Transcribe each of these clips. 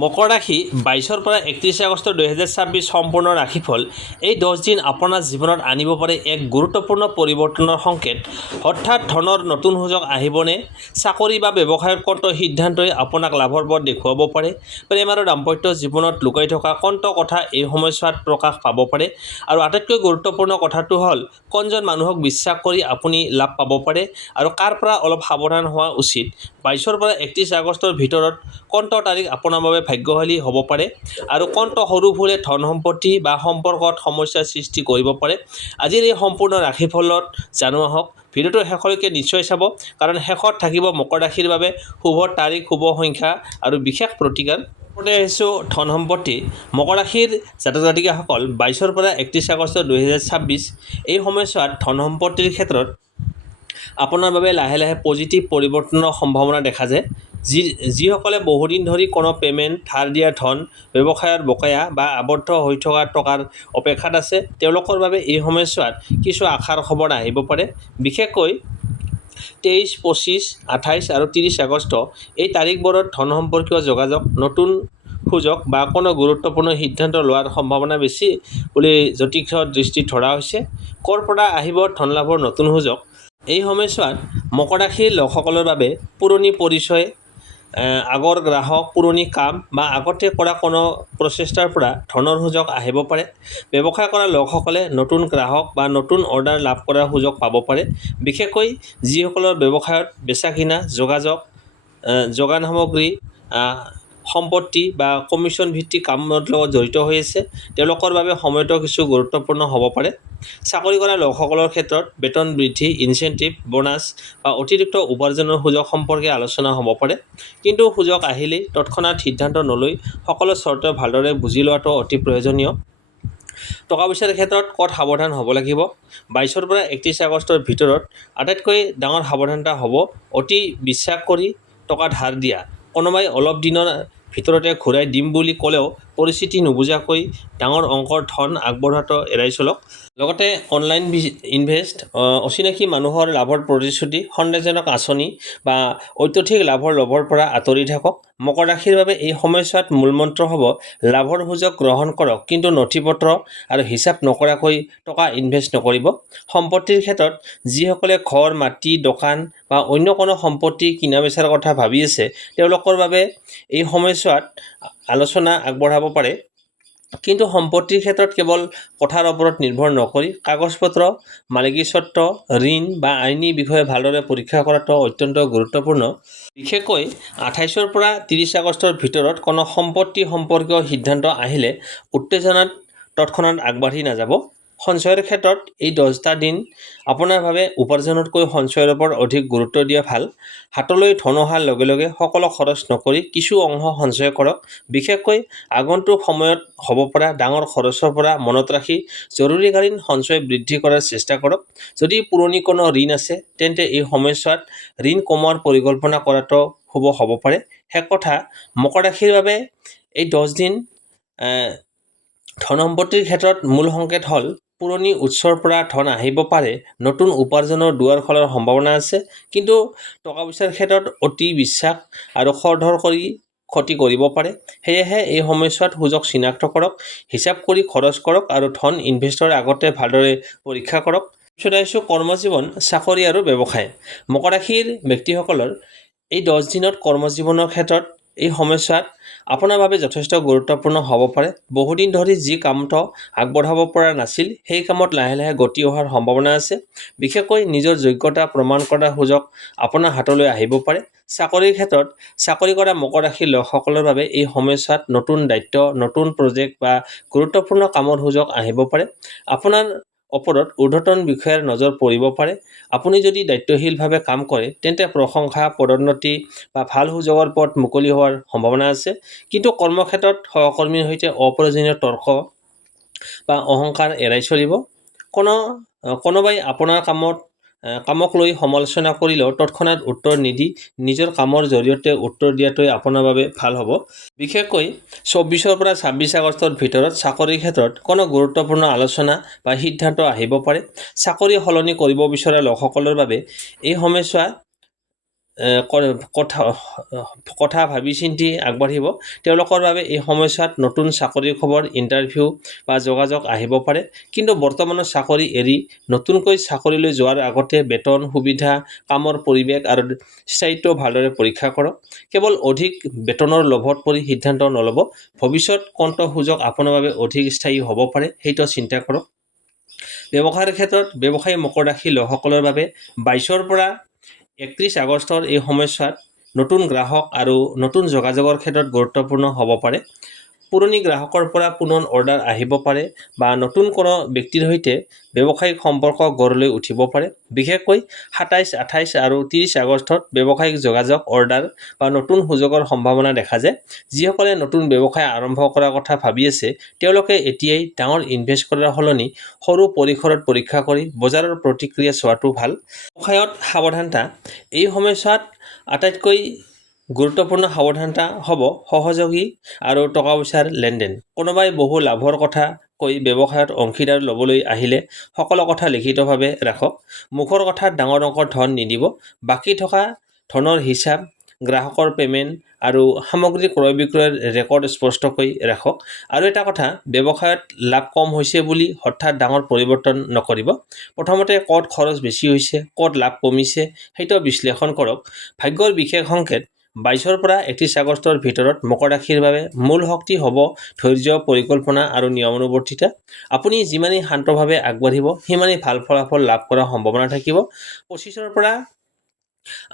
মকৰ ৰাশি 22 পৰা 31 আগষ্ট 2026 সম্পূৰ্ণ ৰাশিফল। এই 10 দিন আপোনাৰ জীৱনত আনিব পাৰে এক গুৰুত্বপূৰ্ণ পৰিৱৰ্তনৰ সংকেত। হঠাৎ ধনৰ নতুন সুযোগ আহিবনে? চাকৰি বা ব্যৱসায়ৰ কণ্ট সিদ্ধান্তই আপোনাক লাভৰ পথ দেখুৱাব পাৰে। প্ৰেম আৰু দাম্পত্য জীৱনত লুকাই থকা কণ্ট কথা এই সময়ছোৱাত প্ৰকাশ পাব পাৰে। আৰু আটাইতকৈ গুৰুত্বপূৰ্ণ কথাটো হ'ল কোনজন মানুহক বিশ্বাস কৰি আপুনি লাভ পাব পাৰে আৰু কাৰ পৰা অলপ সাৱধান হোৱা উচিত। 22 পৰা 31 আগষ্টৰ ভিতৰত কোনটো তাৰিখ আপোনাৰ বাবে ভাগ্যশালী হ'ব পাৰে আৰু কোনটো সৰু ভুলে ধন সম্পত্তি বা সম্পৰ্কত সমস্যাৰ সৃষ্টি কৰিব পাৰে। আজিৰ এই সম্পূৰ্ণ ৰাশিফলত জানো আহক। ভিডিঅ'টো শেষলৈকে নিশ্চয় চাব, কাৰণ শেষত থাকিব মকৰ ৰাশিৰ বাবে শুভ তাৰিখ, শুভ সংখ্যা আৰু বিশেষ প্ৰতিকাৰ। আহিছোঁ ধন সম্পত্তি। মকৰ ৰাশিৰ জাতক জাতিকাসকল 22 পৰা 31 আগষ্ট 2026 এই সময়ছোৱাত ধন সম্পত্তিৰ ক্ষেত্ৰত আপোনাৰ বাবে লাহে লাহে পজিটিভ পৰিৱৰ্তনৰ সম্ভাৱনা দেখা যায়। যিসকলে বহুদিন ধৰি কোনো পে'মেণ্ট, ধাৰ দিয়া ধন, ব্যৱসায়ৰ বকেয়া বা আবদ্ধ হৈ থকা টকাৰ অপেক্ষাত আছে, তেওঁলোকৰ বাবে এই সময়ছোৱাত কিছু আশাৰ খবৰ আহিব পাৰে। বিশেষকৈ 23, 25, 28 আৰু 30 আগষ্ট এই তাৰিখবোৰত ধন সম্পৰ্কীয় যোগাযোগ, নতুন সুযোগ বা কোনো গুৰুত্বপূৰ্ণ সিদ্ধান্ত লোৱাৰ সম্ভাৱনা বেছি বুলি জ্যোতিষৰ দৃষ্টিত ধৰা হৈছে। ক'ৰ পৰা আহিব ধন লাভৰ নতুন সুযোগ? এই সময়ছোৱাত মকৰ ৰাশিৰ লোকসকলৰ বাবে পুৰণি পৰিচয়, আগৰ গ্ৰাহক, পুৰণি কাম বা আগতে কৰা কোনো প্ৰচেষ্টাৰ পৰা ধনৰ সুযোগ আহিব পাৰে। ব্যৱসায় কৰা লোকসকলে নতুন গ্ৰাহক বা নতুন অৰ্ডাৰ লাভ কৰাৰ সুযোগ পাব পাৰে। বিশেষকৈ যিসকলৰ ব্যৱসায়ত বেচা কিনা, যোগান সামগ্ৰী, সম্পত্তি বা কমিশ্যন ভিত্তিক কামৰ লগত জড়িত হৈ আছে, তেওঁলোকৰ বাবে সময়টো কিছু গুৰুত্বপূৰ্ণ হ'ব পাৰে। চাকৰি কৰা লোকসকলৰ ক্ষেত্ৰত বেতন বৃদ্ধি, ইনচেণ্টিভ, বোনাছ বা অতিৰিক্ত উপাৰ্জনৰ সুযোগ সম্পৰ্কে আলোচনা হ'ব পাৰে। কিন্তু সুযোগ আহিলেই তৎক্ষণাত সিদ্ধান্ত নলৈ সকলো চৰ্ত ভালদৰে বুজি লোৱাটো অতি প্ৰয়োজনীয়। টকা পইচাৰ ক্ষেত্ৰত ক'ত সাৱধান হ'ব লাগিব? 22 পৰা 31 আগষ্টৰ ভিতৰত আটাইতকৈ ডাঙৰ সাৱধানতা হ'ব অতি বিশ্বাস কৰি টকা ধাৰ দিয়া। কোনোবাই অলপ দিনৰ ভিতৰতে ঘূৰাই দিম বুলি ক'লেও পৰিস্থিতি নুবুজাকৈ ডাঙৰ অংকৰ ধন আগবঢ়োৱাটো এৰাই চলক। লগতে অনলাইন ইনভেষ্ট, অচিনাকি মানুহৰ লাভৰ প্ৰতিশ্ৰুতি, সন্দেহজনক আঁচনি বা অত্যধিক লাভৰ লোভৰ পৰা আঁতৰি থাকক। মকৰ ৰাশিৰ বাবে এই সময়ছোৱাত মূলমন্ত্ৰ হ'ব লাভৰ সুযোগ গ্ৰহণ কৰক, কিন্তু নথিপত্ৰ আৰু হিচাপ নকৰাকৈ টকা ইনভেষ্ট নকৰিব। সম্পত্তিৰ ক্ষেত্ৰত যিসকলে ঘৰ, মাটি, দোকান বা অন্য কোনো সম্পত্তি কিনা বেচাৰ কথা ভাবি আছে, তেওঁলোকৰ বাবে এই সময়ছোৱাত আলোচনা আগবঢ়াব পাৰে। কিন্তু সম্পত্তিৰ ক্ষেত্ৰত কেৱল কথাৰ ওপৰত নিৰ্ভৰ নকৰি কাগজ-পত্ৰ, মালিকী স্বত্ব, ঋণ বা আইনী বিষয়ে ভালদৰে পৰীক্ষা কৰাটো অত্যন্ত গুৰুত্বপূৰ্ণ। বিশেষকৈ 28 পৰা 30 আগষ্টৰ ভিতৰত কোনো সম্পত্তি সম্পৰ্কীয় সিদ্ধান্ত আহিলে উত্তেজনাত তৎক্ষণাত আগবাঢ়ি নাযাব। সঞ্চয়ৰ ক্ষেত্ৰত এই 10টা দিন আপোনাৰ বাবে উপাৰ্জনতকৈ সঞ্চয়ৰ ওপৰত অধিক গুৰুত্ব দিয়া ভাল। হাতলৈ ধন অহাৰ লগে লগে সকলো খৰচ নকৰি কিছু অংশ সঞ্চয় কৰক। বিশেষকৈ আগন্তুক সময়ত হ'ব পৰা ডাঙৰ খৰচৰ পৰা মনত ৰাখি জৰুৰীকালীন সঞ্চয় বৃদ্ধি কৰাৰ চেষ্টা কৰক। যদি পুৰণি কোনো ঋণ আছে, তেন্তে এই সময়ছোৱাত ঋণ কমোৱাৰ পৰিকল্পনা কৰাটো শুভ হ'ব পাৰে। শেষ কথা, মকৰ ৰাশিৰ বাবে এই 10 দিন ধন সম্পত্তিৰ ক্ষেত্ৰত মূল সংকেত হ'ল পুৰণি উৎসৰ পৰা ধন আহিব পাৰে, নতুন উপাৰ্জনৰ দুৱাৰ খোলাৰ সম্ভাৱনা আছে, কিন্তু টকা পইচাৰ ক্ষেত্ৰত অতি বিশ্বাস আৰু খৰধৰ কৰি ক্ষতি কৰিব পাৰে। সেয়েহে এই সময়ছোৱাত সুযোগ চিনাক্ত কৰক, হিচাপ কৰি খৰচ কৰক আৰু ধন ইনভেষ্টৰ আগতে ভালদৰে পৰীক্ষা কৰক। কৰ্মজীৱন, চাকৰি আৰু ব্যৱসায়। মকৰ ৰাশিৰ ব্যক্তিসকলৰ এই 10 দিনত কৰ্মজীৱনৰ ক্ষেত্ৰত এই সময়ছোৱাত আপোনাৰ বাবে যথেষ্ট গুৰুত্বপূৰ্ণ হ'ব পাৰে। বহুদিন ধৰি যি কামটো আগবঢ়াব পৰা নাছিল, সেই কামত লাহে লাহে গতি অহাৰ সম্ভাৱনা আছে। বিশেষকৈ নিজৰ যোগ্যতা প্ৰমাণ কৰাৰ সুযোগ আপোনাৰ হাতলৈ আহিব পাৰে। চাকৰিৰ ক্ষেত্ৰত চাকৰি কৰা মকৰ ৰাশিৰ লোকসকলৰ বাবে এই সময়ছোৱাত নতুন দায়িত্ব, নতুন প্ৰজেক্ট বা গুৰুত্বপূৰ্ণ কামৰ সুযোগ আহিব পাৰে। আপোনাৰ ওপৰত ঊৰ্ধ্বতন বিষয়াৰ নজৰ পৰিব পাৰে। আপুনি যদি দায়িত্বশীলভাৱে কাম কৰে, তেন্তে প্ৰশংসা, পদোন্নতি বা ভাল সুযোগৰ পথ মুকলি হোৱাৰ সম্ভাৱনা আছে। কিন্তু কৰ্মক্ষেত্ৰত সহকৰ্মীৰ সৈতে অপ্ৰয়োজনীয় তৰ্ক বা অহংকাৰ এৰাই চলিব। কোনোবাই আপোনাৰ কামক লৈ সমালোচনা কৰিলেও তৎক্ষণাত উত্তৰ নিদি নিজৰ কামৰ জৰিয়তে উত্তৰ দিয়াটোৱে আপোনাৰ বাবে ভাল হ'ব। বিশেষকৈ 24 পৰা 26 আগষ্টৰ ভিতৰত চাকৰিৰ ক্ষেত্ৰত কোনো গুৰুত্বপূৰ্ণ আলোচনা বা সিদ্ধান্ত আহিব পাৰে। চাকৰি সলনি কৰিব বিচৰা লোকসকলৰ বাবে এই সময়ছোৱা কথা ভাবি চিন্তি আগবাঢ়িব। তেওঁলোকৰ বাবে এই সময়ছোৱাত নতুন চাকৰিৰ খবৰ, ইণ্টাৰভিউ বা যোগাযোগ আহিব পাৰে। কিন্তু বৰ্তমানৰ চাকৰি এৰি নতুনকৈ চাকৰিলৈ যোৱাৰ আগতে বেতন, সুবিধা, কামৰ পৰিৱেশ আৰু স্থায়িত্ব ভালদৰে পৰীক্ষা কৰক। কেৱল অধিক বেতনৰ লোভত পৰি সিদ্ধান্ত নল'ব। ভৱিষ্যত কোনটো সুযোগ আপোনাৰ বাবে অধিক স্থায়ী হ'ব পাৰে সেইটো চিন্তা কৰক। ব্যৱসায়ৰ ক্ষেত্ৰত ব্যৱসায়ী মকৰ ৰাশিৰ লোকসকলৰ বাবে 22 পৰা 31 আগষ্টৰ এই সময়ছোৱাত নতুন গ্ৰাহক আৰু নতুন যোগাযোগৰ ক্ষেত্ৰত গুৰুত্বপূৰ্ণ হ'ব পাৰে। পুৰণি গ্ৰাহকৰ পৰা পুনৰ অৰ্ডাৰ আহিব পাৰে বা নতুন কোনো ব্যক্তিৰ সৈতে ব্যৱসায়িক সম্পৰ্ক গঢ় লৈ উঠিব পাৰে। বিশেষকৈ 27, 28 আৰু 30 আগষ্টত ব্যৱসায়িক যোগাযোগ, অৰ্ডাৰ বা নতুন সুযোগৰ সম্ভাৱনা দেখা যায়। যিসকলে নতুন ব্যৱসায় আৰম্ভ কৰাৰ কথা ভাবি আছে তেওঁলোকে এতিয়াই ডাঙৰ ইনভেষ্ট কৰাৰ সলনি সৰু পৰিসৰত পৰীক্ষা কৰি বজাৰৰ প্ৰতিক্ৰিয়া চোৱাটো ভাল। ব্যৱসায়ত সাৱধানতা। এই সময়ছোৱাত আটাইতকৈ গুৰুত্বপূৰ্ণ সাৱধানতা হ'ব সহযোগী আৰু টকা পইচাৰ লেনদেন। কোনোবাই বহু লাভৰ কথা কৈ ব্যৱসায়ত অংশীদাৰ ল'বলৈ আহিলে সকলো কথা লিখিতভাৱে ৰাখক। মুখৰ কথাত ডাঙৰ অংকৰ ধন নিদিব। বাকী থকা ধনৰ হিচাপ, গ্ৰাহকৰ পে'মেণ্ট আৰু সামগ্ৰী ক্ৰয় বিক্ৰয়ৰ ৰেকৰ্ড স্পষ্টকৈ ৰাখক। আৰু এটা কথা, ব্যৱসায়ত লাভ কম হৈছে বুলি হঠাৎ ডাঙৰ পৰিৱৰ্তন নকৰিব। প্ৰথমতে ক'ত খৰচ বেছি হৈছে, ক'ত লাভ কমিছে সেইটো বিশ্লেষণ কৰক। ভাগ্যৰ বিশেষ সংকেত। 22 পৰা 31 আগষ্টৰ ভিতৰত মকৰ ৰাশিৰ বাবে মূল শক্তি হ'ব ধৈৰ্য, পৰিকল্পনা আৰু নিয়মানুৱৰ্তিতা। আপুনি যিমানেই শান্তভাৱে আগবাঢ়িব সিমানেই ভাল ফলাফল লাভ কৰাৰ সম্ভাৱনা থাকিব। 25 পৰা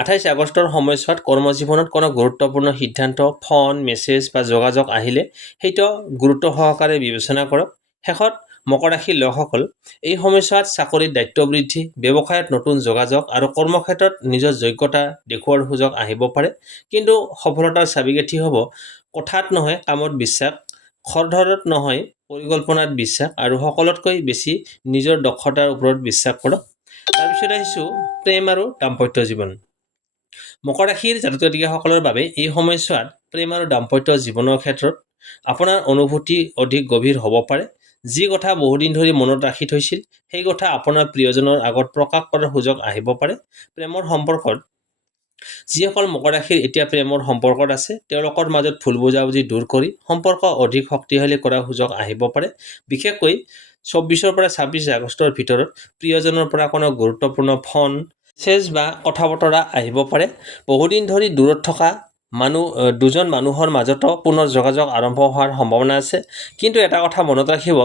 28 আগষ্টৰ সময়ছোৱাত কৰ্মজীৱনত কোনো গুৰুত্বপূৰ্ণ সিদ্ধান্ত, ফোন, মেছেজ বা যোগাযোগ আহিলে সেইটো গুৰুত্ব সহকাৰে বিবেচনা কৰক। শেষত মকৰ ৰাশিৰ লোকসকল, এই সময়ছোৱাত চাকৰিৰ দায়িত্ব বৃদ্ধি, ব্যৱসায়ত নতুন যোগাযোগ আৰু কৰ্মক্ষেত্ৰত নিজৰ যোগ্যতা দেখুওৱাৰ সুযোগ আহিব পাৰে। কিন্তু সফলতাৰ চাবিকাঠি হ'ব কথাত নহয় কামত বিশ্বাস, খৰধৰত নহয় পৰিকল্পনাত বিশ্বাস আৰু সকলোতকৈ বেছি নিজৰ দক্ষতাৰ ওপৰত বিশ্বাস কৰক। তাৰপিছত আহিছোঁ প্ৰেম আৰু দাম্পত্য জীৱন। মকৰ ৰাশিৰ জাতক জাতিকাসকলৰ বাবে এই সময়ছোৱাত প্ৰেম আৰু দাম্পত্য জীৱনৰ ক্ষেত্ৰত আপোনাৰ অনুভূতি অধিক গভীৰ হ'ব পাৰে। যি কথা বহুদিন ধৰি মনত ৰাখি থৈছিল সেই কথা আপোনাৰ প্ৰিয়জনৰ আগত প্ৰকাশ কৰাৰ সুযোগ আহিব পাৰে। প্ৰেমৰ সম্পৰ্কত যিসকল মকৰ ৰাশিৰ এতিয়া প্ৰেমৰ সম্পৰ্কত আছে তেওঁলোকৰ মাজত ভুল বুজাবুজি দূৰ কৰি সম্পৰ্ক অধিক শক্তিশালী কৰাৰ সুযোগ আহিব পাৰে। বিশেষকৈ 24 পৰা 26 আগষ্টৰ ভিতৰত প্ৰিয়জনৰ পৰা কোনো গুৰুত্বপূৰ্ণ ফোন, মেছেজ বা কথা বতৰা আহিব পাৰে। বহুদিন ধৰি দূৰত থকা দুজন মানুহৰ মাজতো পুনৰ যোগাযোগ আৰম্ভ হোৱাৰ সম্ভাৱনা আছে। কিন্তু এটা কথা মনত ৰাখিব,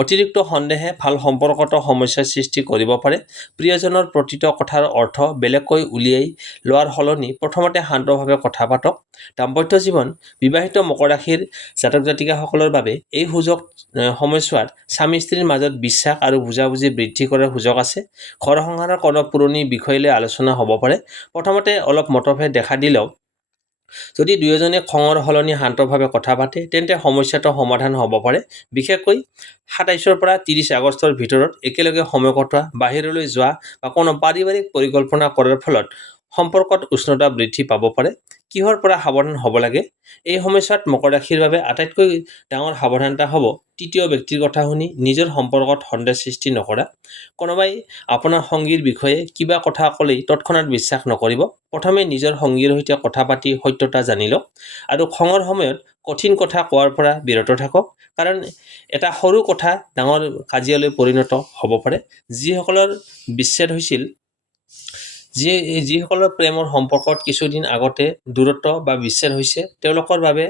অতিৰিক্ত সন্দেহে ভাল সম্পৰ্কতো সমস্যাৰ সৃষ্টি কৰিব পাৰে। প্ৰিয়জনৰ প্ৰতিটো কথাৰ অৰ্থ বেলেগকৈ উলিয়াই লোৱাৰ সলনি প্ৰথমতে শান্তভাৱে কথা পাতক। দাম্পত্য জীৱন। বিবাহিত মকৰ ৰাশিৰ জাতক জাতিকাসকলৰ বাবে এই সময়ছোৱাত স্বামী স্ত্ৰীৰ মাজত বিশ্বাস আৰু বুজাবুজি বৃদ্ধি কৰাৰ সুযোগ আছে। ঘৰ সংসাৰৰ কোনো পুৰণি বিষয় লৈ আলোচনা হ'ব পাৰে। প্ৰথমতে অলপ মতভেদ দেখা দিলেও যদি দুয়োজনে খঙৰ সলনি শান্তভাৱে কথা পাতে তেন্তে সমস্যাটো সমাধান হ'ব পাৰে। বিশেষকৈ 27 পৰা 30 আগষ্টৰ ভিতৰত একেলগে সময় কটোৱা, বাহিৰলৈ যোৱা বা কোনো পাৰিবাৰিক পৰিকল্পনা কৰাৰ ফলত সম্পৰ্কত উষ্ণতা বৃদ্ধি পাব পাৰে। কিহৰ পৰা সাৱধান হ'ব লাগে? এই সময়ছোৱাত মকৰ ৰাশিৰ বাবে আটাইতকৈ ডাঙৰ সাৱধানতা হ'ব তৃতীয় ব্যক্তিৰ কথা শুনি নিজৰ সম্পৰ্কত সন্দেহ সৃষ্টি নকৰা। কোনোবাই আপোনাৰ সংগীৰ বিষয়ে কিবা কথা ক'লেই তৎক্ষণাত বিশ্বাস নকৰিব। প্ৰথমে নিজৰ সংগীৰ সৈতে কথা পাতি সত্যতা জানি লওক আৰু খঙৰ সময়ত কঠিন কথা কোৱাৰ পৰা বিৰত থাকক। কাৰণ এটা সৰু কথা ডাঙৰ কাজিয়ালৈ পৰিণত হ'ব পাৰে। যিসকলৰ বিচ্ছেদ হৈছিল, যিসকলৰ প্ৰেমৰ সম্পৰ্কত কিছুদিন আগতে দূৰত্ব বা বিচ্ছেদ হৈছে তেওঁলোকৰ বাবে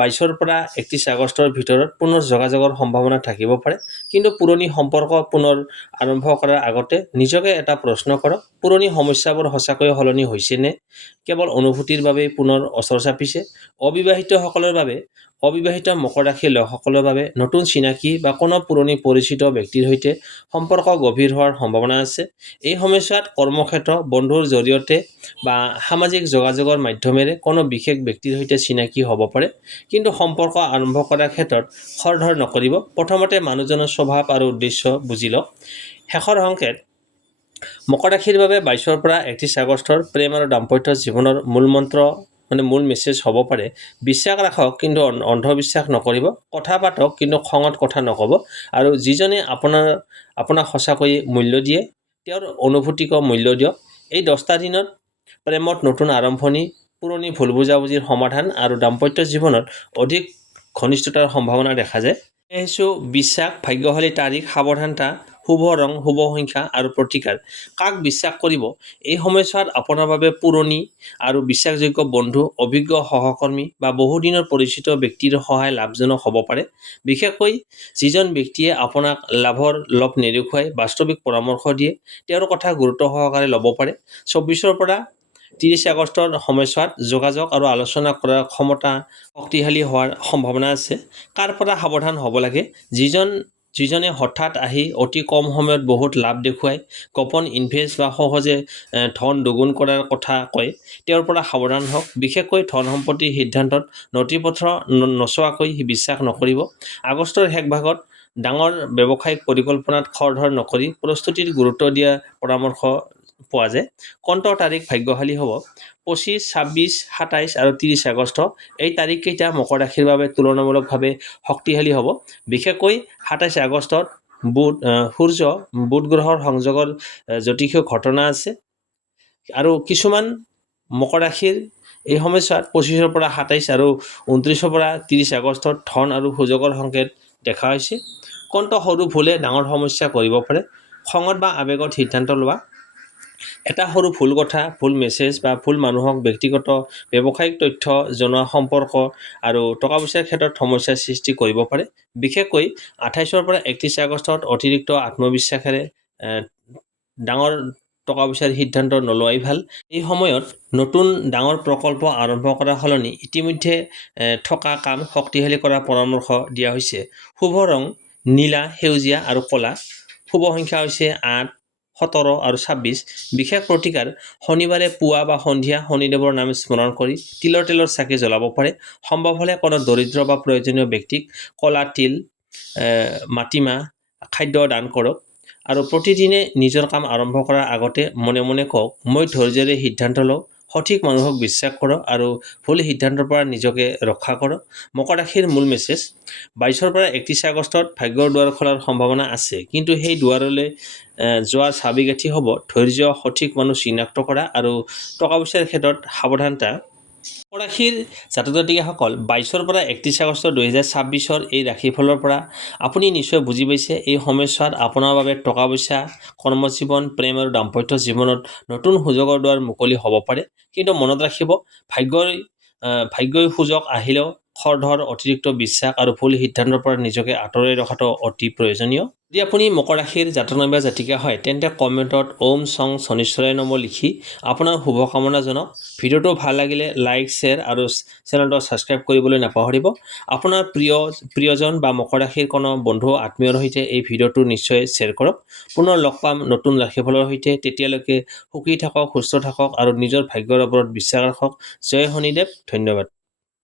22 পৰা 31 আগষ্টৰ ভিতৰত পুনৰ যোগাযোগৰ সম্ভাৱনা থাকিব পাৰে। কিন্তু পুৰণি সম্পৰ্ক পুনৰ আৰম্ভ কৰাৰ আগতে নিজকে এটা প্ৰশ্ন কৰক, পুৰণি সমস্যাবোৰ সঁচাকৈয়ে সলনি হৈছেনে কেৱল অনুভূতিৰ বাবেই পুনৰ ওচৰ চাপিছে? অবিবাহিত মকৰ ৰাশিৰ লোকসকলৰ বাবে নতুন চিনাকি বা কোনো পুৰণি পৰিচিত ব্যক্তিৰ সৈতে সম্পৰ্ক গভীৰ হোৱাৰ সম্ভাৱনা আছে। এই সময়ছোৱাত কৰ্মক্ষেত্ৰ, বন্ধুৰ জৰিয়তে বা সামাজিক যোগাযোগৰ মাধ্যমেৰে কোনো বিশেষ ব্যক্তিৰ সৈতে চিনাকি হ'ব পাৰে। কিন্তু সম্পৰ্ক আৰম্ভ কৰাৰ ক্ষেত্ৰত খৰধৰ নকৰিব। প্ৰথমতে মানুহজনৰ স্বভাৱ আৰু উদ্দেশ্য বুজি লওক। শেষৰ সংকেত। মকৰ ৰাশিৰ বাবে 22 পৰা 31 আগষ্টৰ প্ৰেম আৰু দাম্পত্য জীৱনৰ মূল মেছেজ হ'ব পাৰে, বিশ্বাস ৰাখক কিন্তু অন্ধবিশ্বাস নকৰিব, কথা পাতক কিন্তু খঙত কথা নক'ব আৰু যিজনে আপোনাক সঁচাকৈয়ে মূল্য দিয়ে তেওঁৰ অনুভূতিকো মূল্য দিয়ক। এই 10টা দিনত প্ৰেমত নতুন আৰম্ভণি, পুৰণি ভুল বুজাবুজিৰ সমাধান আৰু দাম্পত্য জীৱনত অধিক ঘনিষ্ঠতাৰ সম্ভাৱনা দেখা যায়। বিশ্বাস, ভাগ্যশালী তাৰিখ, সাৱধানতা, শুভ ৰং, শুভ সংখ্যা আৰু প্ৰতিকাৰ। কাক বিশ্বাস কৰিব? এই সময়ছোৱাত আপোনাৰ বাবে পুৰণি আৰু বিশ্বাসযোগ্য বন্ধু, অভিজ্ঞ সহকৰ্মী বা বহুদিনৰ পৰিচিত ব্যক্তিৰ সহায় লাভজনক হ'ব পাৰে। বিশেষকৈ যিজন ব্যক্তিয়ে আপোনাক লাভৰ লোভ নেদেখুৱাই বাস্তৱিক পৰামৰ্শ দিয়ে, তেওঁৰ কথা গুৰুত্ব সহকাৰে ল'ব পাৰে। 24 পৰা 30 আগষ্টৰ সময়ছোৱাত যোগাযোগ আৰু আলোচনা কৰাৰ ক্ষমতা শক্তিশালী হোৱাৰ সম্ভাৱনা আছে। কাৰ পৰা সাৱধান হ'ব লাগে? যিজনে হঠাৎ আহি অতি কম সময়ত বহুত লাভ দেখুৱায়, গোপন ইনভেষ্ট বা সহজে ধন দুগুণ কৰাৰ কথা কয়, তেওঁৰ পৰা সাৱধান হওক। বিশেষকৈ ধন সম্পত্তিৰ সিদ্ধান্তত নথিপত্ৰ নচোৱাকৈ বিশ্বাস নকৰিব। আগষ্টৰ শেষ ভাগত ডাঙৰ ব্যৱসায়িক পৰিকল্পনাত খৰধৰ নকৰি প্ৰস্তুতিৰ গুৰুত্ব দিয়াৰ পৰামৰ্শ পোৱা যায়। কণ্টৰ তাৰিখ ভাগ্যশালী হ'ব 25, 26, 27 আৰু 30 আগষ্ট। এই তাৰিখকেইটা মকৰ ৰাশিৰ বাবে তুলনামূলকভাৱে শক্তিশালী হ'ব। বিশেষকৈ 27 আগষ্টত সূৰ্য বুধ গ্ৰহৰ সংযোগৰ জ্যোতিষীয় ঘটনা আছে আৰু কিছুমান মকৰ ৰাশিৰ এই সময়ছোৱাত 25 পৰা 27 আৰু 29 পৰা 30 আগষ্টত ধন আৰু সুযোগৰ সংকেত দেখা হৈছে। কণ্ট সৰু ভুলে ডাঙৰ সমস্যা কৰিব পাৰে। খঙত বা আৱেগত সিদ্ধান্ত লোৱা, এটা সৰু ভুল কথা, ভুল মেছেজ বা ভুল মানুহক ব্যক্তিগত ব্যৱসায়িক তথ্য জনোৱা সম্পৰ্ক আৰু টকা পইচাৰ ক্ষেত্ৰত সমস্যাৰ সৃষ্টি কৰিব পাৰে। বিশেষকৈ 28 পৰা 31 আগষ্টত অতিৰিক্ত আত্মবিশ্বাসেৰে ডাঙৰ টকা পইচাৰ সিদ্ধান্ত নলোৱাই ভাল। এই সময়ত নতুন ডাঙৰ প্ৰকল্প আৰম্ভ কৰাৰ সলনি ইতিমধ্যে থকা কাম শক্তিশালী কৰাৰ পৰামৰ্শ দিয়া হৈছে। শুভ ৰং নীলা, সেউজীয়া আৰু ক'লা। শুভ সংখ্যা হৈছে 8, 17 আৰু 26। বিশেষ প্ৰতিকাৰ, শনিবাৰে পুৱা বা সন্ধিয়া শনিদেৱৰ নাম স্মৰণ কৰি তিলৰ তেলৰ চাকি জ্বলাব পাৰে। সম্ভৱ হ'লে কোনো দৰিদ্ৰ বা প্ৰয়োজনীয় ব্যক্তিক ক'লা তিল, মাটিমাহ খাদ্য দান কৰক। আৰু প্ৰতিদিনে নিজৰ কাম আৰম্ভ কৰাৰ আগতে মনে মনে কওক, মই ধৈৰ্য্যৰে সিদ্ধান্ত লওঁ, সঠিক মানুহক বিশ্বাস কৰক আৰু ভুল সিদ্ধান্তৰ পৰা নিজকে ৰক্ষা কৰক। মকৰ ৰাশিৰ মূল মেছেজ, 22 পৰা 31 আগষ্টত ভাগ্যৰ দুৱাৰ খোলাৰ সম্ভাৱনা আছে, কিন্তু সেই দুৱাৰলৈ যোৱাৰ চাবিকাঠি হ'ব ধৈৰ্য্য, সঠিক মানুহ চিনাক্ত কৰা আৰু টকা পইচাৰ ক্ষেত্ৰত সাৱধানতা। মকৰ ৰাশিৰ জাতক জাতিকাসকল, 22 পৰা 31 আগষ্ট 2026 এই ৰাশিফলৰ পৰা আপুনি নিশ্চয় বুজি পাইছে এই সময়ছোৱাত আপোনাৰ বাবে টকা পইচা, কৰ্মজীৱন, প্ৰেম আৰু দাম্পত্য জীৱনত নতুন সুযোগৰ দুৱাৰ মুকলি হ'ব পাৰে। কিন্তু মনত ৰাখিব, ভাগ্যই সুযোগ আহিলেও খৰধৰ, অতিৰিক্ত বিশ্বাস আৰু ভুল সিদ্ধান্তৰ পৰা নিজকে আঁতৰাই ৰখাটো অতি প্ৰয়োজনীয়। যদি আপুনি মকৰ ৰাশিৰ জাতক বা জাতিকা হয়, তেন্তে কমেণ্টত ওম চং শনিশ্বৰায় নমঃ লিখি আপোনাৰ শুভকামনা জনাওক। ভিডিঅ'টো ভাল লাগিলে লাইক, শ্বেয়াৰ আৰু চেনেলটো ছাবস্ক্ৰাইব কৰিবলৈ নাপাহৰিব। আপোনাৰ প্ৰিয়জন বা মকৰ ৰাশিৰ কোনো বন্ধু আত্মীয়ৰ সৈতে এই ভিডিঅ'টো নিশ্চয় শ্বেয়াৰ কৰক। পুনৰ লগ পাম নতুন ৰাশিফলৰ সৈতে। তেতিয়ালৈকে সুখী থাকক, সুস্থ থাকক আৰু নিজৰ ভাগ্যৰ ওপৰত বিশ্বাস ৰাখক। জয় শনিদেৱ। ধন্যবাদ।